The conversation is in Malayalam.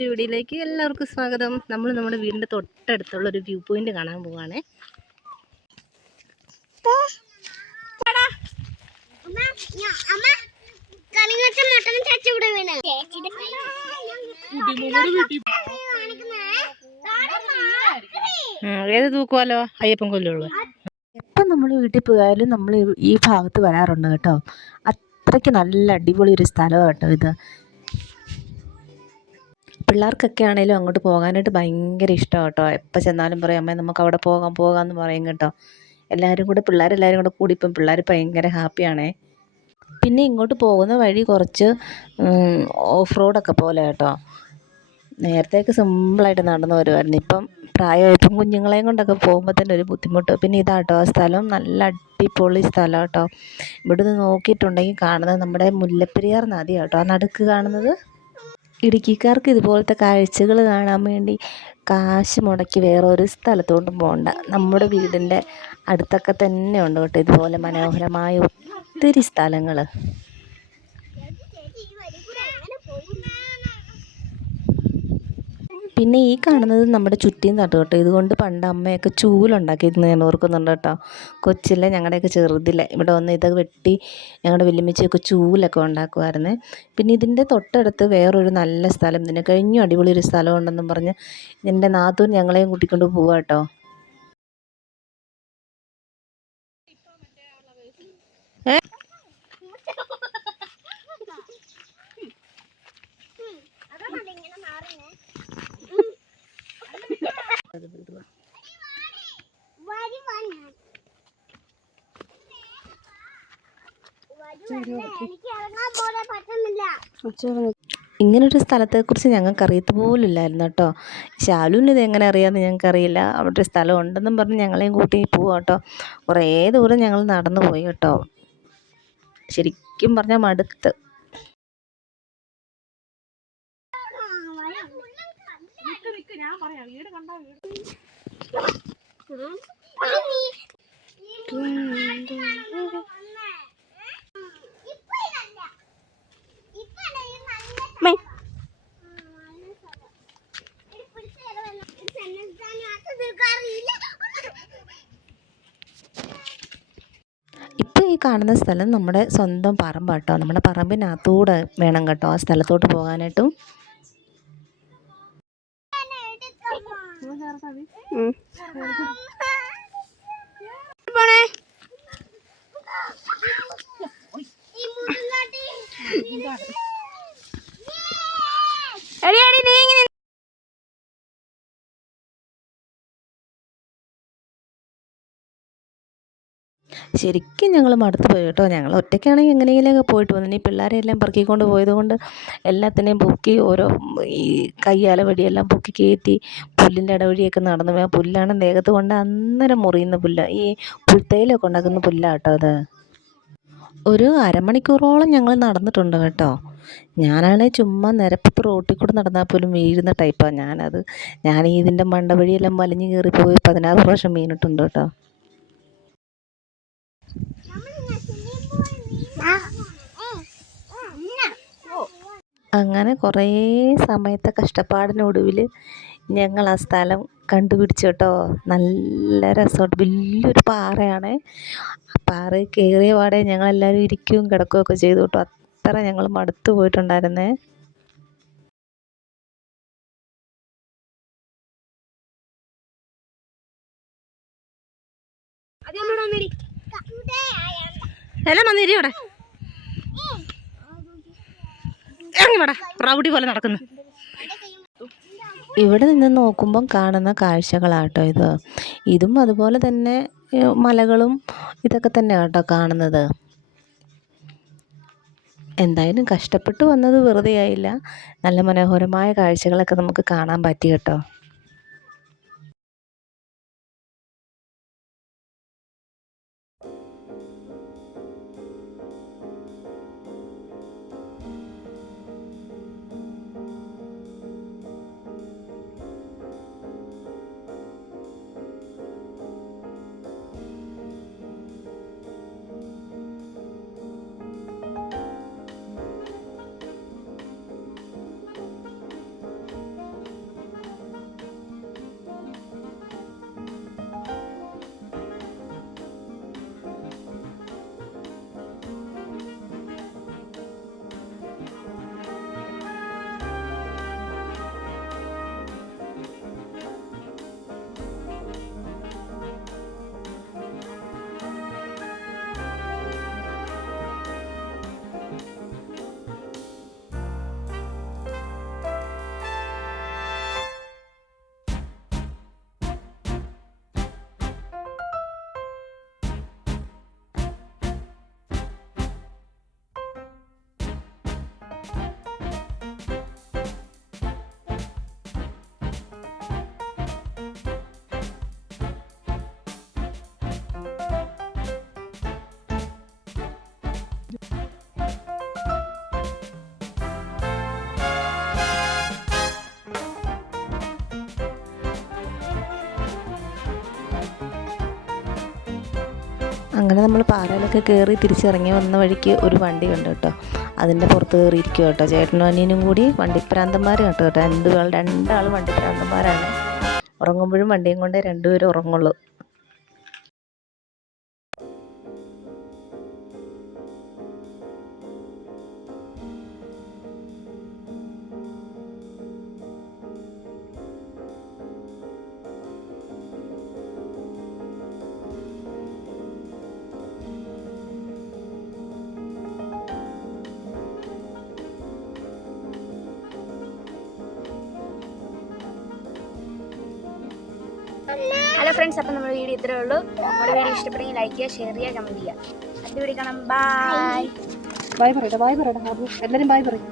വീഡിയോയിലേക്ക് എല്ലാവർക്കും സ്വാഗതം. നമ്മൾ നമ്മുടെ വീടിൻ്റെ തൊട്ടടുത്തുള്ള ഒരു വ്യൂ പോയിന്റ് കാണാൻ പോവാണ്. ഏത് തൂക്കുവാലോ അയ്യപ്പൻ കൊല്ലുള്ളൂ. എപ്പം നമ്മൾ വീട്ടിൽ പോയാലും നമ്മൾ ഈ ഭാഗത്ത് വരാറുണ്ട് കേട്ടോ. അത്രയ്ക്ക് നല്ല അടിപൊളി ഒരു സ്ഥലമാണ് കേട്ടോ ഇത്. പിള്ളേർക്കൊക്കെ ആണെങ്കിലും അങ്ങോട്ട് പോകാനായിട്ട് ഭയങ്കര ഇഷ്ടമാണ് കേട്ടോ. എപ്പോൾ ചെന്നാലും പറയും അമ്മേ നമുക്ക് അവിടെ പോകാമെന്ന് പറയും കേട്ടോ. പിള്ളേരെല്ലാവരും കൂടെ കൂടി ഇപ്പം പിള്ളേർ ഭയങ്കര ഹാപ്പിയാണേ. പിന്നെ ഇങ്ങോട്ട് പോകുന്ന വഴി കുറച്ച് ഓഫ് റോഡൊക്കെ പോലെ കേട്ടോ. നേരത്തെയൊക്കെ സിമ്പിളായിട്ട് നടന്നു വരുമായിരുന്നു. ഇപ്പം പ്രായമായപ്പം കുഞ്ഞുങ്ങളെയും കൊണ്ടൊക്കെ പോകുമ്പോൾ തന്നെ ഒരു ബുദ്ധിമുട്ട്. പിന്നെ ഇതാട്ടോ ആ സ്ഥലം നല്ല അടിപൊളി സ്ഥലം കേട്ടോ. ഇവിടുന്ന് നോക്കിയിട്ടുണ്ടെങ്കിൽ കാണുന്നത് നമ്മുടെ മുല്ലപ്പെരിയാർ നദി കേട്ടോ. ആ നടുക്ക് കാണുന്നത്. ഇടുക്കിക്കാർക്ക് ഇതുപോലത്തെ കാഴ്ചകൾ കാണാൻ വേണ്ടി കാശ് മുടക്കി വേറെ ഒരു സ്ഥലത്തോട്ടും പോകണ്ട. നമ്മുടെ വീടിൻ്റെ അടുത്തൊക്കെ തന്നെ ഉണ്ട് കേട്ടോ ഇതുപോലെ മനോഹരമായ ഒത്തിരി സ്ഥലങ്ങൾ. പിന്നെ ഈ കാണുന്നത് നമ്മുടെ ചുറ്റിയും നട്ടു കേട്ടോ. ഇതുകൊണ്ട് പണ്ട് അമ്മയൊക്കെ ചൂലുണ്ടാക്കിയിരുന്നു ഞാൻ ഓർക്കുന്നുണ്ട് കേട്ടോ. കൊച്ചിലെ ഞങ്ങളുടെയൊക്കെ ചെറുതിലെ ഇവിടെ വന്ന് ഇതൊക്കെ വെട്ടി ഞങ്ങളുടെ വല്യമ്മച്ചിയൊക്കെ ചൂലൊക്കെ ഉണ്ടാക്കുമായിരുന്നു. പിന്നെ ഇതിൻ്റെ തൊട്ടടുത്ത് വേറൊരു നല്ല സ്ഥലം, ഇതിനെ കഴിഞ്ഞു അടിപൊളി ഒരു സ്ഥലം ഉണ്ടെന്നും പറഞ്ഞ് എൻ്റെ നാത്തൂൻ ഞങ്ങളെയും കൂട്ടിക്കൊണ്ട് പോവാ കേട്ടോ. ഇങ്ങനൊരു സ്ഥലത്തെക്കുറിച്ച് ഞങ്ങൾക്ക് അറിയത്ത് പോലും ഇല്ലായിരുന്നു കേട്ടോ. ശാലുവിന് ഇത് എങ്ങനെ അറിയാമെന്ന് ഞങ്ങൾക്കറിയില്ല. അവിടെ ഒരു സ്ഥലം ഉണ്ടെന്നും പറഞ്ഞ് ഞങ്ങളെയും കൂട്ടി പോവാം കേട്ടോ. കുറേ ദൂരം ഞങ്ങൾ നടന്നു പോയി കേട്ടോ. ശരിക്കും പറഞ്ഞാൽ മടുത്ത്. ഇപ്പോൾ ഈ കാണുന്ന സ്ഥലം നമ്മുടെ സ്വന്തം പറമ്പാട്ടോ. നമ്മുടെ പറമ്പിനകത്തൂടെ വേണം കേട്ടോ ആ സ്ഥലത്തോട്ട് പോകാനായിട്ടും. ശരിക്കും ഞങ്ങൾ മടുത്ത് പോയി കേട്ടോ. ഞങ്ങൾ ഒറ്റയ്ക്കാണെങ്കിൽ എങ്ങനെയെങ്കിലുമൊക്കെ പോയിട്ട് വന്നു. ഇനി പിള്ളേരെല്ലാം പെറുക്കിക്കൊണ്ട് പോയതുകൊണ്ട് എല്ലാത്തിനെയും പൊക്കി ഓരോ ഈ കയ്യാല വഴിയെല്ലാം പൊക്കി കയറ്റി പുല്ലിൻ്റെ ഇടവഴിയൊക്കെ നടന്നു പോയി. ആ പുല്ലാണ് ദേഹത്ത് കൊണ്ട് അന്നേരം മുറിയുന്ന പുല്ല്. ഈ പുൽത്തൈലൊക്കെ ഉണ്ടാക്കുന്ന പുല്ലാണ് കേട്ടോ അത്. ഒരു അരമണിക്കൂറോളം ഞങ്ങൾ നടന്നിട്ടുണ്ട് കേട്ടോ. ഞാനാണെങ്കിൽ ചുമ്മാ നിരപ്പത്ത് റോട്ടിൽ കൂടെ നടന്നാൽ പോലും വീഴുന്ന ടൈപ്പാണ് ഞാൻ ഇതിൻ്റെ മണ്ട വഴിയെല്ലാം വലിഞ്ഞു കയറിപ്പോയി 16 പ്രാവശ്യം വീണിട്ടുണ്ട് കേട്ടോ. അങ്ങനെ കുറേ സമയത്തെ കഷ്ടപ്പാടിനൊടുവിൽ ഞങ്ങൾ ആ സ്ഥലം കണ്ടുപിടിച്ചു കേട്ടോ. നല്ല രസമായിട്ട് വലിയൊരു പാറയാണ്. ആ പാറയിൽ കയറിയ പാടെ ഞങ്ങളെല്ലാവരും ഇരിക്കുകയും കിടക്കുകയൊക്കെ ചെയ്തു കേട്ടോ. അത്ര ഞങ്ങൾ മടുത്തു പോയിട്ടുണ്ടായിരുന്നേ. റൗഡി പോലെ നടക്കുന്നു. ഇവിടെ നിന്ന് നോക്കുമ്പം കാണുന്ന കാഴ്ചകളാട്ടോ ഇത്. ഇതും അതുപോലെ തന്നെ മലകളും ഇതൊക്കെ തന്നെ കേട്ടോ കാണുന്നത്. എന്തായാലും കഷ്ടപ്പെട്ട് വന്നത് വെറുതെ ആയില്ല. നല്ല മനോഹരമായ കാഴ്ചകളൊക്കെ നമുക്ക് കാണാൻ പറ്റി കേട്ടോ. അങ്ങനെ നമ്മൾ പാറയിലൊക്കെ കയറി തിരിച്ചിറങ്ങി വന്ന വഴിക്ക് ഒരു വണ്ടി ഉണ്ട് കേട്ടോ. അതിൻ്റെ പുറത്ത് കയറിയിരിക്കും കേട്ടോ. ചേട്ടനും അനിയനും കൂടി വണ്ടിപ്രാന്തന്മാർ കേട്ടോ. രണ്ടാൾ വണ്ടിപ്രാന്തന്മാരാണ്. ഉറങ്ങുമ്പോഴും വണ്ടിയും കൊണ്ടേ രണ്ടുപേരും ഉറങ്ങുള്ളൂ. ഹലോ ഫ്രണ്ട്സ്, അപ്പം നമ്മുടെ വീഡിയോ ഇത്രയേ ഉള്ളൂ. നമ്മുടെ വീഡിയോ ഇഷ്ടപ്പെടുമെങ്കിൽ ലൈക്ക് ചെയ്യുക, ഷെയർ ചെയ്യുക, കമൻറ്റ് ചെയ്യുക. അടുത്ത വീഡിയോ കാണാം. ബൈ ബൈ പറയട്ടെ എല്ലാവരും ബൈ പറയും.